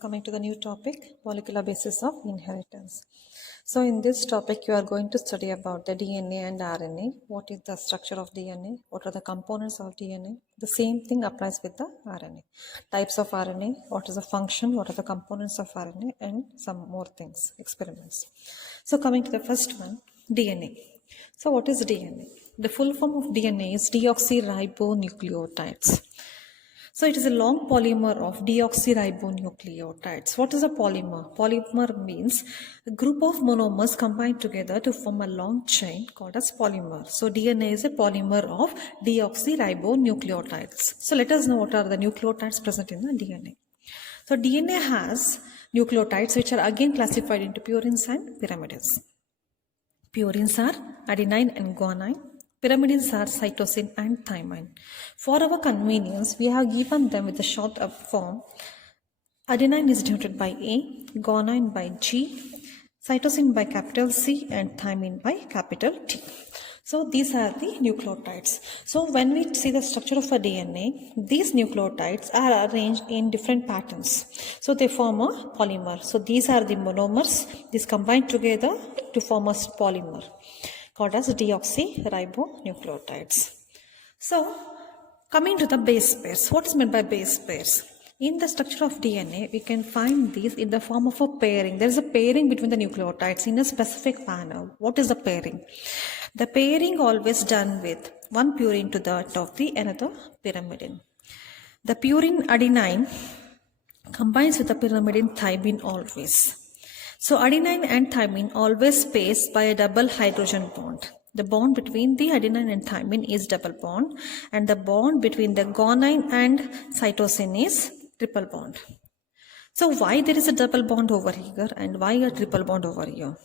coming to the new topic, molecular basis of inheritance. So in this topic, you are going to study about the DNA and RNA. What is the structure of DNA? What are the components of DNA? The same thing applies with the RNA. Types of RNA, what is the function, what are the components of RNA, and some more things, experiments. So coming to the first one, DNA. So what is DNA? The full form of DNA is deoxyribonucleotides. So it is a long polymer of deoxyribonucleotides. What is a polymer? Polymer means a group of monomers combined together to form a long chain called as polymer. So DNA is a polymer of deoxyribonucleotides. So let us know what are the nucleotides present in the DNA. So DNA has nucleotides which are again classified into purines and pyrimidines. Purines are adenine and guanine. Pyrimidines are cytosine and thymine. For our convenience, we have given them with the short up form. Adenine is denoted by A, guanine by G, cytosine by capital C, and thymine by capital T. So these are the nucleotides. So when we see the structure of a DNA, these nucleotides are arranged in different patterns. So they form a polymer. So these are the monomers. These combine together to form a polymer called as deoxyribonucleotides. So coming to the base pairs. What is meant by base pairs? In the structure of DNA, we can find these in the form of a pairing. There is a pairing between the nucleotides in a specific manner. What is the pairing? The pairing always done with one purine to that of the another pyrimidine. The purine adenine combines with the pyrimidine thymine always. So adenine and thymine always pairs by a double hydrogen bond. The bond between the adenine and thymine is double bond, and the bond between the guanine and cytosine is triple bond. So why there is a double bond over here and why a triple bond over here?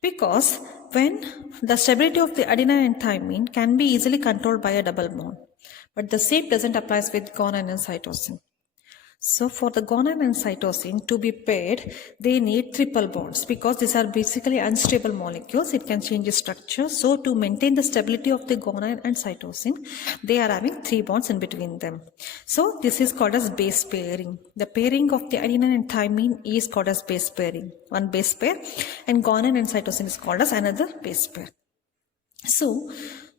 Because when the stability of the adenine and thymine can be easily controlled by a double bond, but the same doesn't apply with guanine and cytosine. So for the guanine and cytosine to be paired, they need triple bonds because these are basically unstable molecules. It can change the structure. So to maintain the stability of the guanine and cytosine, they are having 3 bonds in between them. So this is called as base pairing. The pairing of the adenine and thymine is called as base pairing, one base pair, and guanine and cytosine is called as another base pair. So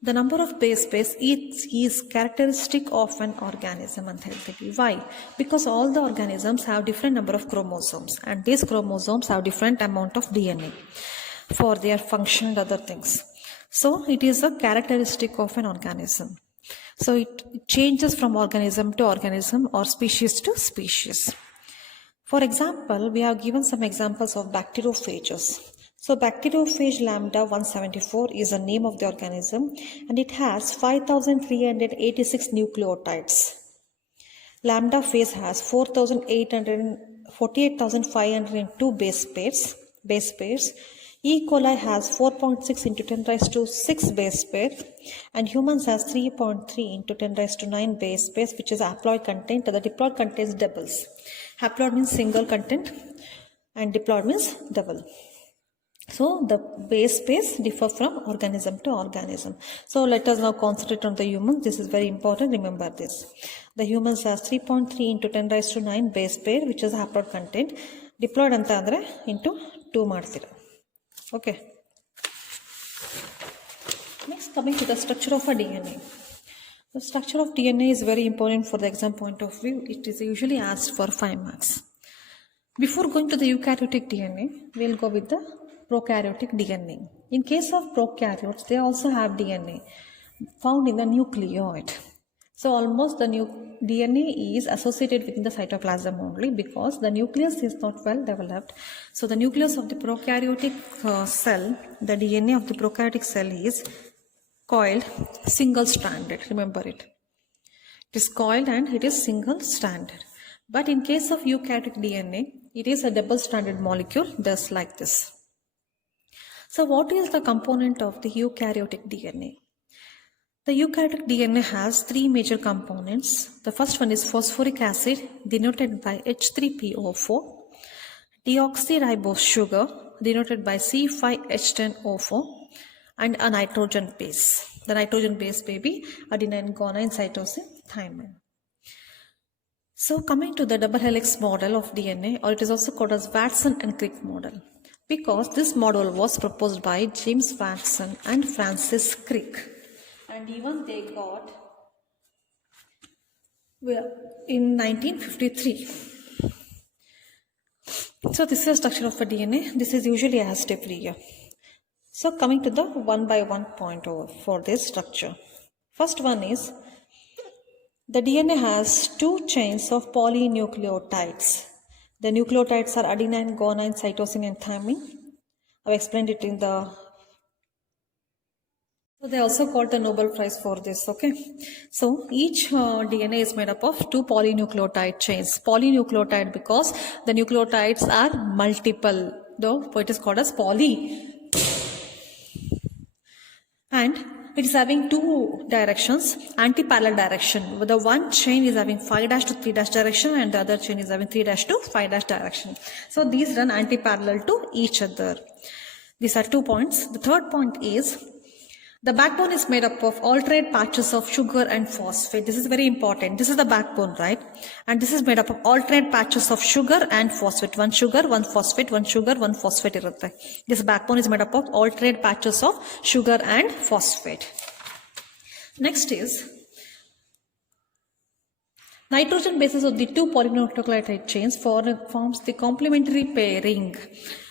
the number of base pairs is characteristic of an organism and healthy. Why? Because all the organisms have different number of chromosomes, and these chromosomes have different amount of DNA for their function and other things. So it is a characteristic of an organism. So it changes from organism to organism or species to species. For example, we have given some examples of bacteriophages. So bacteriophage lambda 174 is the name of the organism, and it has 5,386 nucleotides. Lambda phase has 48,502 base pairs. E. coli has 4.6 into 10 raised to 6 base pairs, and humans has 3.3 into 10 raised to 9 base pairs, which is haploid content. The diploid contains doubles. Haploid means single content, and diploid means double. So the base pairs differ from organism to organism. So let us now concentrate on the humans. This is very important. Remember this. The humans has 3.3 into 10 raised to 9 base pair, which is haploid content. Diploid anta andre into 2 ಮಾಡ್ತೀರಾ. Okay. Next, coming to the structure of a DNA. The structure of DNA is very important for the exam point of view. It is usually asked for 5 marks. Before going to the eukaryotic DNA, we will go with the prokaryotic DNA. In case of prokaryotes, they also have DNA found in the nucleoid. So almost the DNA is associated within the cytoplasm only because the nucleus is not well developed. So the nucleus of the prokaryotic cell, the DNA of the prokaryotic cell is coiled, single-stranded. Remember it. It is coiled and it is single-stranded. But in case of eukaryotic DNA, it is a double-stranded molecule, thus like this. So what is the component of the eukaryotic DNA? The eukaryotic DNA has 3 major components. The first one is phosphoric acid, denoted by H3PO4, deoxyribose sugar, denoted by C5H10O4, and a nitrogen base. The nitrogen base may be adenine, guanine, cytosine, thymine. So coming to the double helix model of DNA, or it is also called as Watson and Crick model, because this model was proposed by James Watson and Francis Crick, and even they got in 1953. So this is the structure of a DNA. This is usually asked every year. So coming to the one by one point over for this structure. First one is the DNA has two chains of polynucleotides. The nucleotides are adenine, guanine, cytosine and thymine. I've explained it in the... So they also got the Nobel Prize for this, okay. So each DNA is made up of two polynucleotide chains. Polynucleotide because the nucleotides are multiple, though it is called as poly. And it is having two directions, anti-parallel direction. The one chain is having 5' to 3' direction and the other chain is having 3' to 5' direction. So these run anti-parallel to each other. These are 2 points. The third point is the backbone is made up of alternate patches of sugar and phosphate. This is very important. This is the backbone, right? And this is made up of alternate patches of sugar and phosphate. One sugar, one phosphate, one sugar, one phosphate. This backbone is made up of alternate patches of sugar and phosphate. Next is nitrogen bases of the two polynucleotide chains forms the complementary pairing.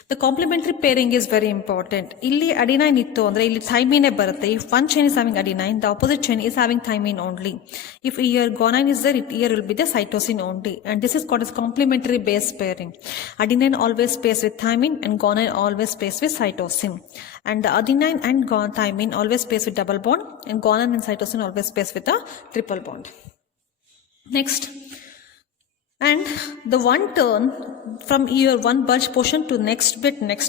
The complementary pairing is very important. Illi adenine ittu andre illi thymine barutte. If one chain is having adenine, the opposite chain is having thymine only. If here guanine is there, here will be the cytosine only. And this is called as complementary base pairing. Adenine always pairs with thymine and guanine always pairs with cytosine. And the adenine and thymine always pairs with double bond and guanine and cytosine always pairs with a triple bond. Next. And the one turn from here, one bulge portion to next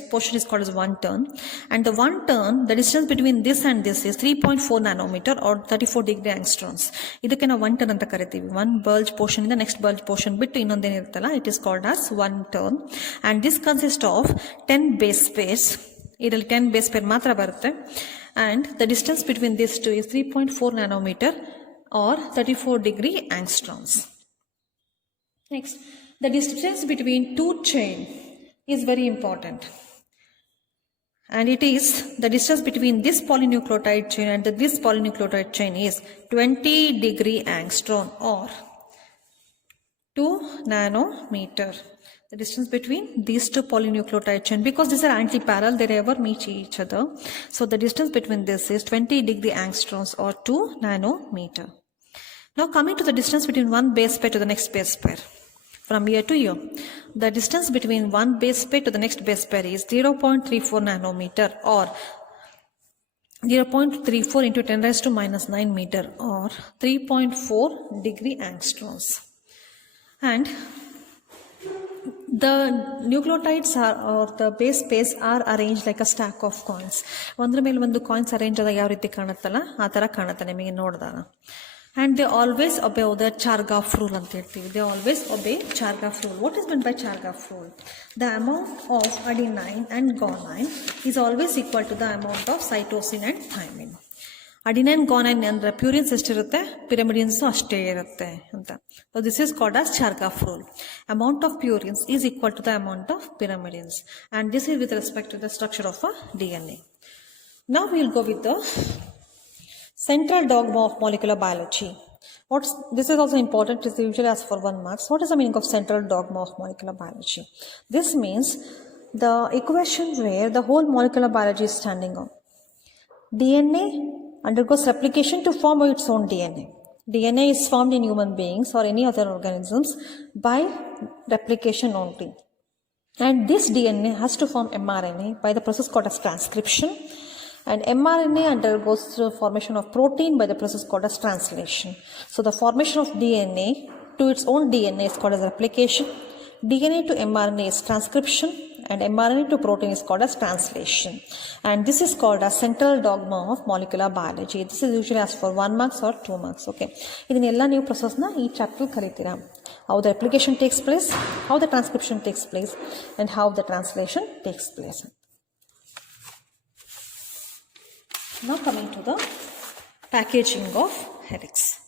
portion is called as one turn. And the one turn, the distance between this and this is 3.4 nanometer or 34 degree angstroms. Idukena one turn anta karitivi. One bulge portion in the next bulge portion bittu innondene iruttala, it is called as one turn. And this consists of 10 base pairs. Idalli 10 base pair matra barutte. And the distance between these two is 3.4 nanometer or 34 degree angstroms. Next, the distance between two chains is very important. And it is the distance between this polynucleotide chain and this polynucleotide chain is 20 degree angstrom or 2 nanometer. The distance between these two polynucleotide chain, because these are anti-parallel, they never meet each other. So the distance between this is 20 degree angstroms or 2 nanometer. Now coming to the distance between one base pair to the next base pair. From here to here, the distance between one base pair to the next base pair is 0.34 nanometer or 0.34 into 10 raised to minus 9 meter or 3.4 degree angstroms. And the nucleotides or the base pairs are arranged like a stack of coins. Ondra mele ಒಂದು coins arrange ಆದಾಗ ಯಾವ ರೀತಿ ಕಾಣುತ್ತಲ್ಲ ಆ ತರ ಕಾಣುತ್ತೆ ನಿಮಗೆ ನೋಡಿದಾಗ. And they always obey the Chargaff rule anta heltivi. They always obey Chargaff rule. What is meant by Chargaff rule? The amount of adenine and guanine is always equal to the amount of cytosine and thymine. Adenine, guanine andre purines estirutte, pyrimidines ashte irutte anta. So this is called as Chargaff rule. Amount of purines is equal to the amount of pyrimidines. And this is with respect to the structure of a DNA. Now we will go with the central dogma of molecular biology. This is also important, it is usually asked for 1 mark. What is the meaning of central dogma of molecular biology? This means the equation where the whole molecular biology is standing on. DNA undergoes replication to form its own DNA. DNA is formed in human beings or any other organisms by replication only. And this DNA has to form mRNA by the process called as transcription. And mRNA undergoes the formation of protein by the process called as translation. So the formation of DNA to its own DNA is called as replication. DNA to mRNA is transcription. And mRNA to protein is called as translation. And this is called as central dogma of molecular biology. This is usually asked for 1 marks or 2 marks. Okay. Idinella new process na ee chapter karitira. How the replication takes place, how the transcription takes place, and how the translation takes place. Now coming to the packaging of helix.